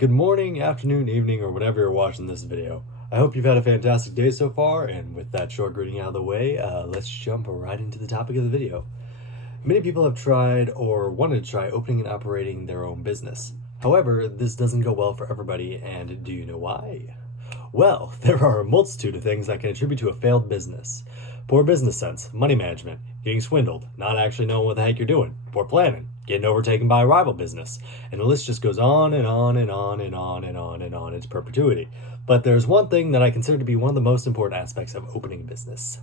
Good morning, afternoon, evening, or whenever you're watching this video. I hope you've had a fantastic day so far, and with that short greeting out of the way, let's jump right into the topic of the video. Many people have tried or wanted to try opening and operating their own business. However, this doesn't go well for everybody, and do you know why? Well, there are a multitude of things that can attribute to a failed business. Poor business sense, money management, getting swindled, not actually knowing what the heck you're doing, poor planning, getting overtaken by a rival business, and the list just goes on and on and on and on and on and on into perpetuity. But there's one thing that I consider to be one of the most important aspects of opening a business.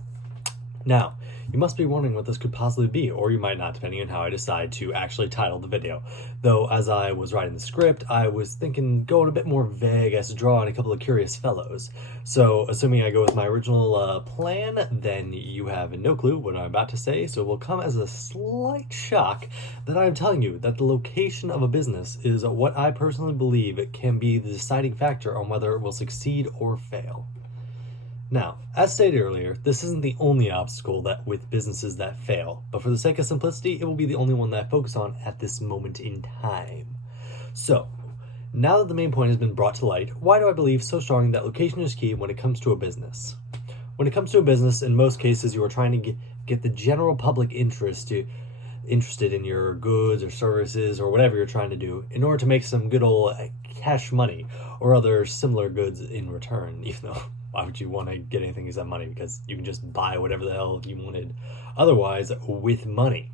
Now, you must be wondering what this could possibly be, or you might not, depending on how I decide to actually title the video. Though, as I was writing the script, I was thinking going a bit more vague as to draw on a couple of curious fellows. So, assuming I go with my original plan, then you have no clue what I'm about to say, so it will come as a slight shock that I'm telling you that the location of a business is what I personally believe it can be the deciding factor on whether it will succeed or fail. Now, as stated earlier, this isn't the only obstacle that with businesses that fail, but for the sake of simplicity, it will be the only one that I focus on at this moment in time. So, now that the main point has been brought to light, why do I believe so strongly that location is key when it comes to a business? When it comes to a business, in most cases, you are trying to get the general public interested in your goods or services or whatever you're trying to do in order to make some good old cash money or other similar goods in return, even though why would you want to get anything except money? Because you can just buy whatever the hell you wanted otherwise with money.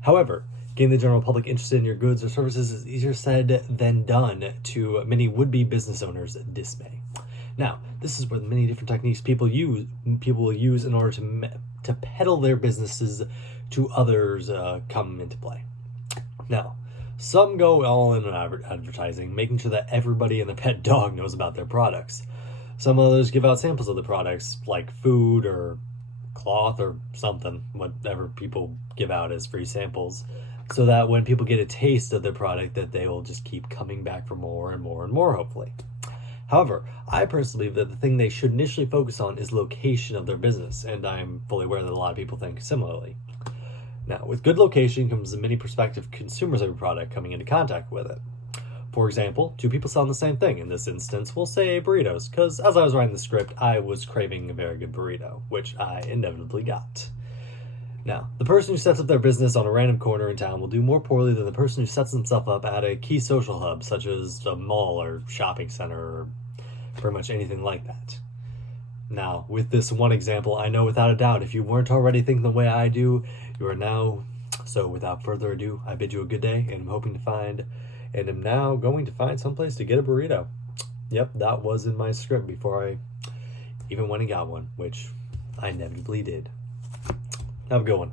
However, getting the general public interested in your goods or services is easier said than done, to many would-be business owners' dismay. Now, this is where the many different techniques people will use in order to peddle their businesses to others come into play. Now, some go all in on advertising, making sure that everybody and their pet dog knows about their products. Some others give out samples of the products, like food or cloth or something, whatever people give out as free samples, so that when people get a taste of their product, that they will just keep coming back for more and more and more, hopefully. However, I personally believe that the thing they should initially focus on is location of their business, and I'm fully aware that a lot of people think similarly. Now, with good location comes many prospective consumers of a product coming into contact with it. For example, two people selling the same thing. In this instance, we'll say burritos, because as I was writing the script, I was craving a very good burrito, which I inevitably got. Now, the person who sets up their business on a random corner in town will do more poorly than the person who sets himself up at a key social hub, such as a mall or shopping center or pretty much anything like that. Now, with this one example, I know without a doubt, if you weren't already thinking the way I do, you are now. So without further ado, I bid you a good day, and am now going to find someplace to get a burrito. Yep, that was in my script before I even went and got one, which I inevitably did. Have a good one.